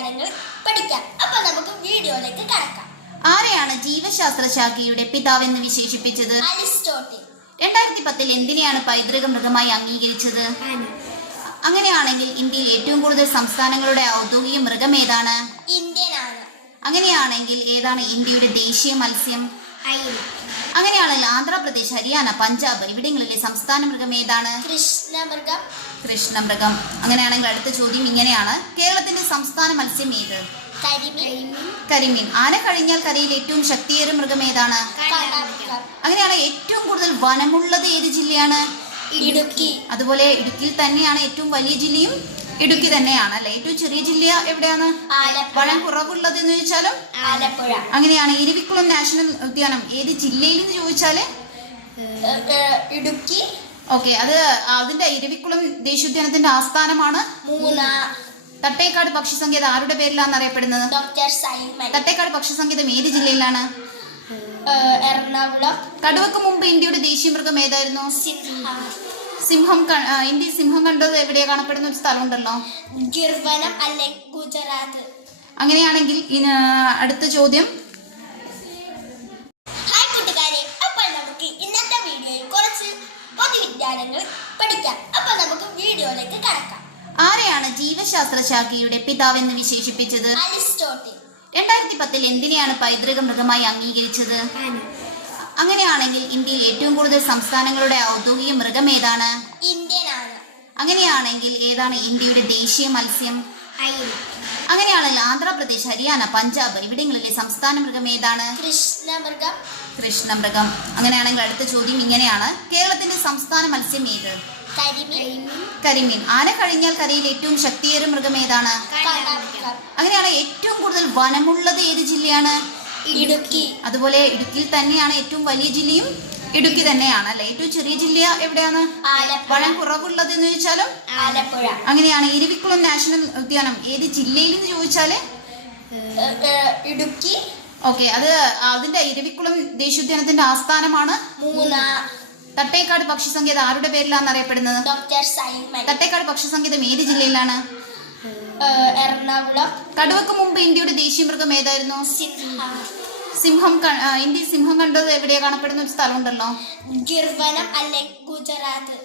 പൊതുവിജ്ഞാനങ്ങൾ പഠിക്കാം. അപ്പൊ നമുക്ക് വീഡിയോയിലേക്ക് കടക്കാം. ആരെയാണ് ജീവശാസ്ത്ര ശാഖയുടെ പിതാവെന്ന് വിശേഷിപ്പിച്ചത്? അരിസ്റ്റോട്ടിൽ. 2010 എന്തിനെയാണ് പൈതൃക മൃഗമായി അംഗീകരിച്ചത്? അങ്ങനെയാണെങ്കിൽ ഇന്ത്യയിൽ ഏറ്റവും കൂടുതൽ സംസ്ഥാനങ്ങളുടെ ഔദ്യോഗിക മൃഗം ഏതാണ്? ഇന്ത്യൻ ആന. അങ്ങനെയാണെങ്കിൽ ഏതാണ് ഇന്ത്യയുടെ ദേശീയ മത്സ്യം? അയില. അങ്ങനെയാണെങ്കിൽ ആന്ധ്രാപ്രദേശ്, ഹരിയാന, പഞ്ചാബ് ഇവിടങ്ങളിലെ സംസ്ഥാന മൃഗം ഏതാണ്? കൃഷ്ണമൃഗം. കൃഷ്ണമൃഗം. അങ്ങനെയാണെങ്കിൽ അടുത്ത ചോദ്യം ഇങ്ങനെയാണ്: കേരളത്തിന്റെ സംസ്ഥാന മത്സ്യം ഏത്? കരിമീൻ. കരിമീൻ. ആന കഴിഞ്ഞാൽ കരയിൽ ഏറ്റവും ശക്തിയേറിയ മൃഗം ഏതാണ്? കടക്കം. അങ്ങനെയാണ് ഏറ്റവും കൂടുതൽ വനമുള്ളത് ഏത് ജില്ലയാണ്? ഇടുക്കി. അതുപോലെ ഇടുക്കിയിൽ തന്നെയാണ് ഏറ്റവും വലിയ ജില്ലയും ഇടുക്കി തന്നെയാണ് അല്ലെ? ഏറ്റവും ചെറിയ ജില്ല എവിടെയാണ്? വനം കുറവുള്ളത് എന്ന് ചോദിച്ചാലും ആലപ്പുഴ. അങ്ങനെയാണ് ഇരവിക്കുളം നാഷണൽ ഉദ്യാനം ഏത് ജില്ലയിൽ എന്ന് ചോദിച്ചാല് ഇടുക്കി. ഓക്കെ, അത് അതിന്റെ ഇരവിക്കുളം ദേശീയോദ്യാനത്തിന്റെ ആസ്ഥാനമാണ് മൂന്നാർ. തട്ടേക്കാട് പക്ഷി സങ്കേതം ആരുടെ പേരിലാണ് അറിയപ്പെടുന്നത്? Doctor Simon. തട്ടേക്കാട് പക്ഷി സങ്കേതം ഏത് ജില്ലയിലാണ്? എറണാകുളം. കടുവക്ക് മുമ്പ് ഇന്ത്യയുടെ ദേശീയ മൃഗം ഏതായിരുന്നു? സിംഹം. ഇന്ത്യ സിംഹം കണ്ടത് എവിടെയാ കാണപ്പെടുന്ന ഒരു സ്ഥലമുണ്ടല്ലോ? ഗിർവനം അല്ലെങ്കിൽ ഗുജറാത്ത്. അങ്ങനെയാണെങ്കിൽ അടുത്ത ചോദ്യം. ഹായ് കൂട്ടുകാരെ, അപ്പോൾ നമുക്ക് ഇന്നത്തെ വീഡിയോയിൽ കുറച്ച് പൊതുവിജ്ഞാനങ്ങൾ പഠിക്കാം. അപ്പോൾ നമുക്ക് വീഡിയോയിലേക്ക് കടക്കാം. ആരെയാണ് ജീവശാസ്ത്ര ശാഖയുടെ പിതാവെന്ന് വിശേഷിപ്പിച്ചത്? അരിസ്റ്റോട്ടിൽ. 2010 എന്തിനെയാണ് പൈതൃക മൃഗമായി അംഗീകരിച്ചത്? അങ്ങനെയാണെങ്കിൽ ഇന്ത്യയിൽ ഏറ്റവും കൂടുതൽ സംസ്ഥാനങ്ങളുടെ ഔദ്യോഗിക മൃഗം ഏതാണ്? ഇന്ത്യൻ ആന. അങ്ങനെയാണെങ്കിൽ ഏതാണ് ഇന്ത്യയുടെ ദേശീയ മത്സ്യം? അയില. അങ്ങനെയാണെങ്കിൽ ആന്ധ്രാപ്രദേശ്, ഹരിയാന, പഞ്ചാബ് ഇവിടങ്ങളിലെ സംസ്ഥാന മൃഗം ഏതാണ്? കൃഷ്ണമൃഗം. കൃഷ്ണമൃഗം. അങ്ങനെയാണെങ്കിൽ അടുത്ത ചോദ്യം ഇങ്ങനെയാണ്: കേരളത്തിന്റെ സംസ്ഥാന മത്സ്യം ഏത്? കരിമീൻ. കരിമീൻ. ആന കഴിഞ്ഞാൽ കരയിൽ ഏറ്റവും ശക്തിയേറിയ മൃഗം ഏതാണ്? കടക്കം. അങ്ങനെയാണ് ഏറ്റവും കൂടുതൽ വനമുള്ളത് ഏത് ജില്ലയാണ്? ഇടുക്കി. അതുപോലെ ഇടുക്കിയിൽ തന്നെയാണ് ഏറ്റവും വലിയ ജില്ലയും ഇടുക്കി തന്നെയാണ് അല്ലെ? ഏറ്റവും ചെറിയ ജില്ല എവിടെയാണ്? ആലപ്പുഴ. വനം കുറവുള്ളത് എന്ന് ചോദിച്ചാലും ആലപ്പുഴ. അങ്ങനെയാണ് ഇരവിക്കുളം നാഷണൽ ഉദ്യാനം ഏത് ജില്ലയിൽ എന്ന് ചോദിച്ചാല് ഇടുക്കി. ഓക്കെ, അത് അതിന്റെ ഇരവിക്കുളം ദേശീയോദ്യാനത്തിന്റെ ആസ്ഥാനമാണ് മൂന്നാർ. തട്ടേക്കാട് പക്ഷി സങ്കേതം ആരുടെ പേരിലാണ് അറിയപ്പെടുന്നത്? Doctor Simon. തട്ടേക്കാട് പക്ഷി സങ്കേതം ഏത് ജില്ലയിലാണ്? എറണാകുളം. കടുവക്ക് മുമ്പ് ഇന്ത്യയുടെ ദേശീയ മൃഗം ഏതായിരുന്നു? സിംഹം. ഇന്ത്യ സിംഹം കണ്ടത് എവിടെയാ കാണപ്പെടുന്ന ഒരു സ്ഥലമുണ്ടല്ലോ? ഗിർവനം അല്ലെങ്കിൽ ഗുജറാത്ത്.